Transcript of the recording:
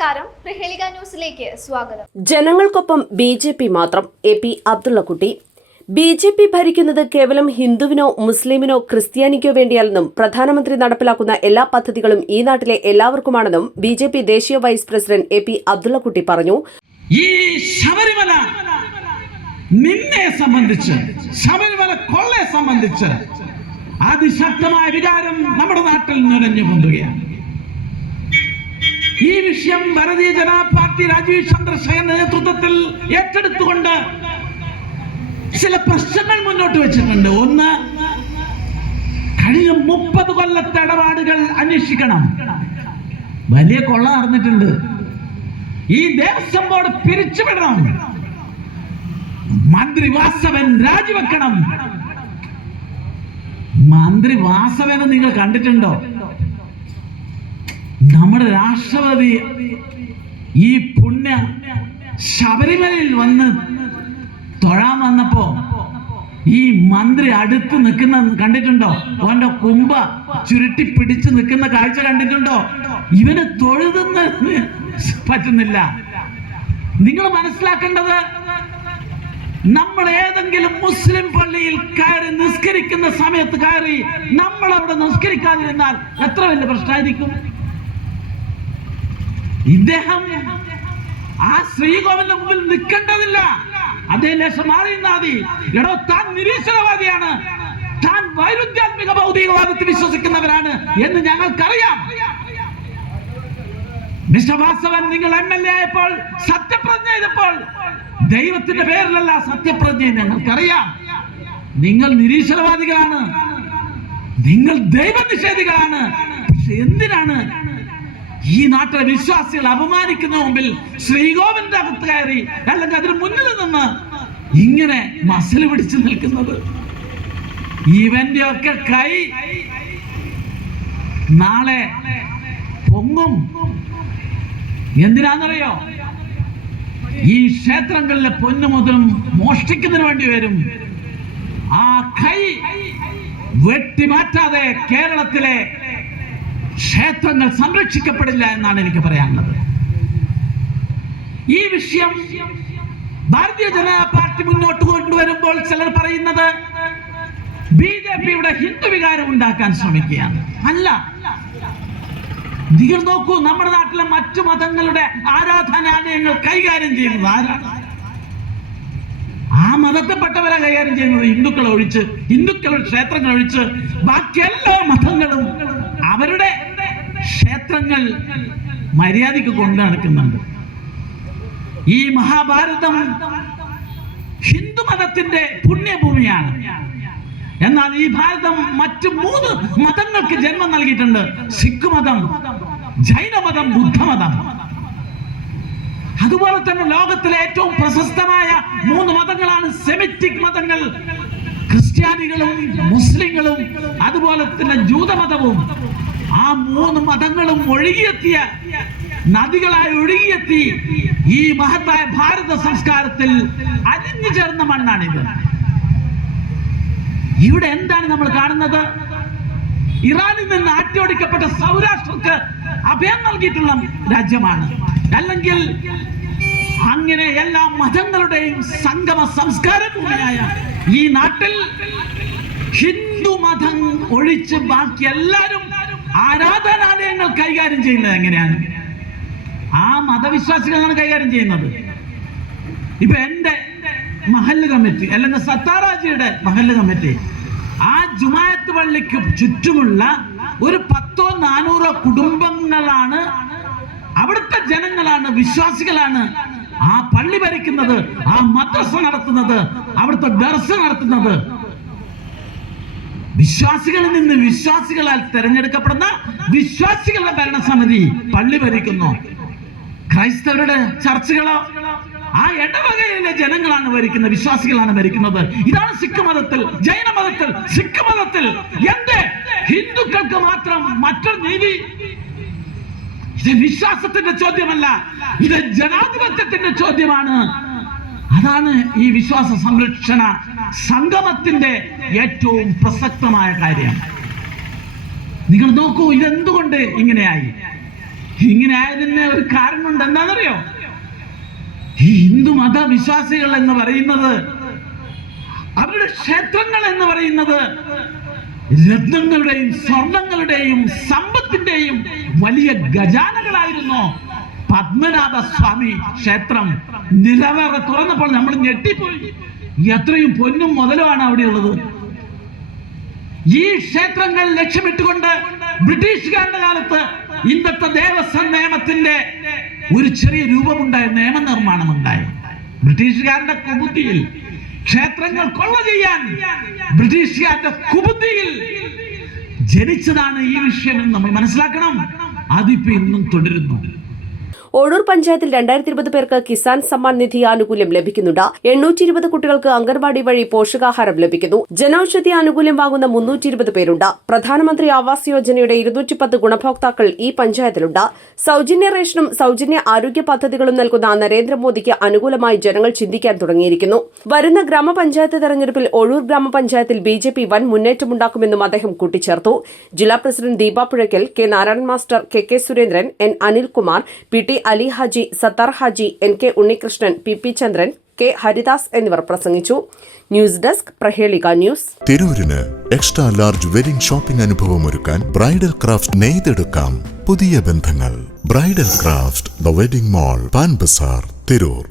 നമസ്കാരം. പ്രഹേളിക ന്യൂസിലേക്ക് സ്വാഗതം. ജനങ്ങൾക്കൊപ്പം ബി ജെ പി മാത്രം A P Abdullakutty. B J P ഭരിക്കുന്നത് കേവലം ഹിന്ദുവിനോ മുസ്ലിമിനോ ക്രിസ്ത്യാനിക്കോ വേണ്ടിയല്ലെന്നും പ്രധാനമന്ത്രി നടപ്പിലാക്കുന്ന എല്ലാ പദ്ധതികളും ഈ നാട്ടിലെ എല്ലാവർക്കുമാണെന്നും ബി ജെ പി ദേശീയ vice president A P Abdullakutty പറഞ്ഞു. ഈ ശബരിമല നിന്നെ സംബന്ധിച്ച് ശബരിമല കൊള്ളയെ സംബന്ധിച്ച് അതിശക്തമായ വികാരം നമ്മുടെ നാട്ടിൽ നിറഞ്ഞു പൊന്തുകയാണ്. ഈ വിഷയം ഭാരതീയ ജനതാ പാർട്ടി രാജീവ് ചന്ദ്രശേഖർ നേതൃത്വത്തിൽ ഏറ്റെടുത്തുകൊണ്ട് ചില പ്രശ്നങ്ങൾ മുന്നോട്ട് വെച്ചിട്ടുണ്ട്. ഒന്ന് കഴിഞ്ഞ മുപ്പത് കൊല്ലത്തെ ഇടപാടുകൾ അന്വേഷിക്കണം. വലിയ കൊള്ള നടന്നിട്ടുണ്ട്. ഈ ദേവസ്വം ബോർഡ് പിരിച്ചുവിടണം. മന്ത്രി വാസവൻ രാജിവെക്കണം. മന്ത്രി വാസവനെ നിങ്ങൾ കണ്ടിട്ടുണ്ടോ? നമ്മുടെ രാഷ്ട്രപതി ഈ പുണ്യ ശബരിമലയിൽ വന്ന് തൊഴാൻ വന്നപ്പോ ഈ മന്ത്രി അടുത്ത് നിൽക്കുന്ന കണ്ടിട്ടുണ്ടോ? അവന്റെ കുമ്പ ചുരുട്ടി പിടിച്ച് നിൽക്കുന്ന കാഴ്ച കണ്ടിട്ടുണ്ടോ? ഇവന് തൊഴുതുന്ന പറ്റുന്നില്ല. നിങ്ങൾ മനസ്സിലാക്കേണ്ടത് നമ്മൾ ഏതെങ്കിലും മുസ്ലിം പള്ളിയിൽ കയറി നിസ്കരിക്കുന്ന സമയത്ത് കയറി നമ്മൾ അവിടെ നിസ്കരിക്കാതിരുന്നാൽ എത്ര വലിയ പ്രശ്നമായിരിക്കും? ഇദ്ദേഹം ആ ശ്രീകോവിന്റെ മുമ്പിൽ നിൽക്കേണ്ടതില്ല. അതേ ലേശം മാറി എടോ താൻ നിരീശ്വരവാദിയാണ്. താൻ വൈരുദ്ധ്യാത്മിക ഭൗതികവാദത്തിൽ വിശ്വസിക്കുന്നവരാണ് എന്ന് ഞങ്ങൾക്കറിയാം. മിസ്റ്റർ വാസവൻ നിങ്ങൾ എം എൽ എ ആയപ്പോൾ സത്യപ്രതിജ്ഞ ചെയ്തപ്പോൾ ദൈവത്തിന്റെ പേരിലല്ല സത്യപ്രജ്ഞ ഞങ്ങൾക്കറിയാം. നിങ്ങൾ നിരീശ്വരവാദികളാണ്. നിങ്ങൾ ദൈവനിഷേധികളാണ്. പക്ഷെ എന്തിനാണ് ഈ നാട്ടിലെ വിശ്വാസികൾ അപമാനിക്കുന്ന മുമ്പിൽ ശ്രീകോവിന്റെ അകത്ത് കയറി അല്ലെങ്കിൽ അതിന് മുന്നിൽ നിന്ന് ഇങ്ങനെ മസിൽ പിടിച്ചു നിൽക്കുന്നത്. ഇവന്റെ ഒക്കെ കൈ നാളെ പൊങ്ങും. എന്തിനാണെന്നറിയോ? ഈ ക്ഷേത്രങ്ങളിലെ പൊന്നു മുതലും മോഷ്ടിക്കുന്നതിന് വേണ്ടി വരും. ആ കൈ വെട്ടിമാറ്റാതെ കേരളത്തിലെ ക്ഷേത്രങ്ങൾ സംരക്ഷിക്കപ്പെടില്ല എന്നാണ് എനിക്ക് പറയാനുള്ളത്. ഈ വിഷയം ഭാരതീയ ജനതാ പാർട്ടി മുന്നോട്ട് കൊണ്ടുവരുമ്പോൾ ചിലർ പറയുന്നത് ബി ജെ പിയുടെ ഹിന്ദു വികാരം ഉണ്ടാക്കാൻ ശ്രമിക്കുകയാണ്. അല്ല. നിങ്ങൾ നോക്കൂ നമ്മുടെ നാട്ടിലെ മറ്റു മതങ്ങളുടെ ആരാധനാലയങ്ങൾ കൈകാര്യം ചെയ്യുന്നത് ആരാണ്? ആ മതത്തെപ്പെട്ടവരെ കൈകാര്യം ചെയ്യുന്നത് ഹിന്ദുക്കൾ ഒഴിച്ച് ഹിന്ദുക്കൾ ക്ഷേത്രങ്ങൾ ഒഴിച്ച് ബാക്കി എല്ലാ മതങ്ങളും അവരുടെ ക്ഷേത്രങ്ങൾ മര്യാദയ്ക്ക് കൊണ്ടു നടക്കുന്നുണ്ട്. ഈ മഹാഭാരതം ഹിന്ദു മതത്തിന്റെ പുണ്യഭൂമിയാണ്. എന്നാൽ ഈ ഭാരതം മറ്റ് മൂന്ന് മതങ്ങൾക്ക് ജന്മം നൽകിയിട്ടുണ്ട്. സിഖ് മതം ജൈനമതം ബുദ്ധമതം അതുപോലെ തന്നെ ലോകത്തിലെ ഏറ്റവും പ്രശസ്തമായ മൂന്ന് മതങ്ങളാണ് സെമിറ്റിക് മതങ്ങൾ. ക്രിസ്ത്യാനികളും മുസ്ലിങ്ങളും അതുപോലെ തന്നെ ജൂതമതവും. ആ മൂന്ന് മതങ്ങളും ഒഴുകിയെത്തിയ നദികളായി ഒഴുകിയെത്തി ഈ മഹത്തായ ഭാരത സംസ്കാരത്തിൽ അലിഞ്ഞു ചേർന്ന മണ്ണാണിത്. ഇവിടെ എന്താണ് നമ്മൾ കാണുന്നത്? ഇറാനിൽ നിന്ന് ആട്ടിയോടിക്കപ്പെട്ട സൗരാഷ്ട്രക്ക് അഭയം നൽകിയിട്ടുള്ള രാജ്യമാണ്. അല്ലെങ്കിൽ അങ്ങനെ എല്ലാ മതങ്ങളുടെയും സംഗമ സംസ്കാരം ഭൂമിയായ ഈ നാട്ടിൽ ഹിന്ദു മതം ഒഴിച്ച് ബാക്കി എല്ലാവരും ആരാധനാലയങ്ങൾ കൈകാര്യം ചെയ്യുന്നത് എങ്ങനെയാണ്? ആ മതവിശ്വാസികളാണ് കൈകാര്യം ചെയ്യുന്നത്. ഇപ്പൊ എന്റെ മഹല്ല് കമ്മിറ്റി അല്ലെങ്കിൽ സത്താറാജിയുടെ മഹല്ല് കമ്മിറ്റി ആ ജുമായത്ത് പള്ളിക്ക് ചുറ്റുമുള്ള ഒരു പത്തോ നാനൂറോ കുടുംബങ്ങളാണ് അവിടുത്തെ ജനങ്ങളാണ് വിശ്വാസികളാണ് ആ പള്ളി ഭരിക്കുന്നത് ആ മദ്രസ നടത്തുന്നത് അവിടുത്തെ ദർശ നടത്തുന്നത്. വിശ്വാസികളിൽ നിന്ന് വിശ്വാസികളാൽ തെരഞ്ഞെടുക്കപ്പെടുന്ന വിശ്വാസികളുടെ ഭരണസമിതി പള്ളി ഭരിക്കുന്നു. ക്രൈസ്തവരുടെ ചർച്ചുകളോ ആ ഇടവകയിലെ ജനങ്ങളാണ് ഭരിക്കുന്നത് വിശ്വാസികളാണ് ഭരിക്കുന്നത്. ഇതാണ് സിഖ് മതത്തിൽ ജൈന മതത്തിൽ സിഖ് മതത്തിൽ. എന്ത്? ഹിന്ദുക്കൾക്ക് മാത്രം മറ്റൊരു നീതി? ഇത് വിശ്വാസത്തിന്റെ ചോദ്യമല്ല ഇത് ജനാധിപത്യത്തിന്റെ ചോദ്യമാണ്. അതാണ് ഈ വിശ്വാസ സംരക്ഷണ സംഗമത്തിന്റെ ഏറ്റവും പ്രസക്തമായ കാര്യം. നിങ്ങൾ നോക്കൂ ഇതെന്തുകൊണ്ട് ഇങ്ങനെയായി? ഇങ്ങനെ ആയതിന് ഒരു കാരണമുണ്ട് എന്താണെന്നറിയോ ഈ ഹിന്ദു മതവിശ്വാസികൾ എന്ന് പറയുന്നത് അവരുടെ ക്ഷേത്രങ്ങൾ എന്ന് പറയുന്നത് രത്നങ്ങളുടെയും സ്വർണങ്ങളുടെയും സമ്പത്തിന്റെയും വലിയ ഗജാനകളായിരുന്നു പത്മനാഭ സ്വാമി ക്ഷേത്രം നിലവറ തുറന്നപ്പോൾ നമ്മൾ ഞെട്ടിപ്പോയി. എത്രയും പൊന്നും മുതലുമാണ് അവിടെയുള്ളത് ഈ ക്ഷേത്രങ്ങൾ ലക്ഷ്യമിട്ടുകൊണ്ട് ബ്രിട്ടീഷുകാരുടെ കാലത്ത് ഇന്നത്തെ ദേവസ്വം നിയമത്തിന്റെ ഒരു ചെറിയ രൂപമുണ്ടായ നിയമനിർമ്മാണം ഉണ്ടായി. ബ്രിട്ടീഷുകാരുടെ കുബുദ്ധിയിൽ ക്ഷേത്രങ്ങൾ കൊള്ള ചെയ്യാൻ ബ്രിട്ടീഷുകാരുടെ കുബുദ്ധിയിൽ ജനിച്ചതാണ് ഈ വിഷയം എന്ന് നമ്മൾ മനസ്സിലാക്കണം. അതിപ്പോ ഇന്നും തുടരുന്നു. ഒഴൂർ പഞ്ചായത്തിൽ രണ്ടായിരത്തി ഇരുപത് പേർക്ക് കിസാൻ സമ്മാൻ നിധി ആനുകൂല്യം ലഭിക്കുന്നുണ്ട്. എണ്ണൂറ്റി ഇരുപത് കുട്ടികൾക്ക് അംഗൻവാടി വഴി പോഷകാഹാരം ലഭിക്കുന്നു. ജനൌഷധി ആനുകൂല്യം വാങ്ങുന്ന മുന്നൂറ്റി ഇരുപത് പേരുണ്ട്. പ്രധാനമന്ത്രി ആവാസ് യോജനയുടെ ഇരുന്നൂറ്റി പത്ത് ഗുണഭോക്താക്കൾ ഈ പഞ്ചായത്തിലുണ്ട്. സൗജന്യ റേഷനും സൗജന്യ ആരോഗ്യ പദ്ധതികളും നൽകുന്ന നരേന്ദ്രമോദിക്ക് അനുകൂലമായി ജനങ്ങൾ ചിന്തിക്കാൻ തുടങ്ങിയിരിക്കുന്നു. വരുന്ന ഗ്രാമപഞ്ചായത്ത് തെരഞ്ഞെടുപ്പിൽ ഒഴൂർ ഗ്രാമപഞ്ചായത്തിൽ ബി ജെ പി വൻ മുന്നേറ്റമുണ്ടാക്കുമെന്നും അദ്ദേഹം കൂട്ടിച്ചേർത്തു. ജില്ലാ president Deepa Puzhakkal K Narayanan master K K Surendran N Anilkumar P T Ali Haji Sathar Haji N K Unnikrishnan P P Chandran K Haridas എന്നിവർ പ്രസംഗിച്ചു. News desk Prahelika news. തിരൂരിന് extra large wedding shopping അനുഭവം ഒരുക്കാൻ bridal craft നെയ്തെടുക്കാം. പുതിയ ബന്ധങ്ങൾ. Bridal craft the wedding mall Pan Bazar Tirur.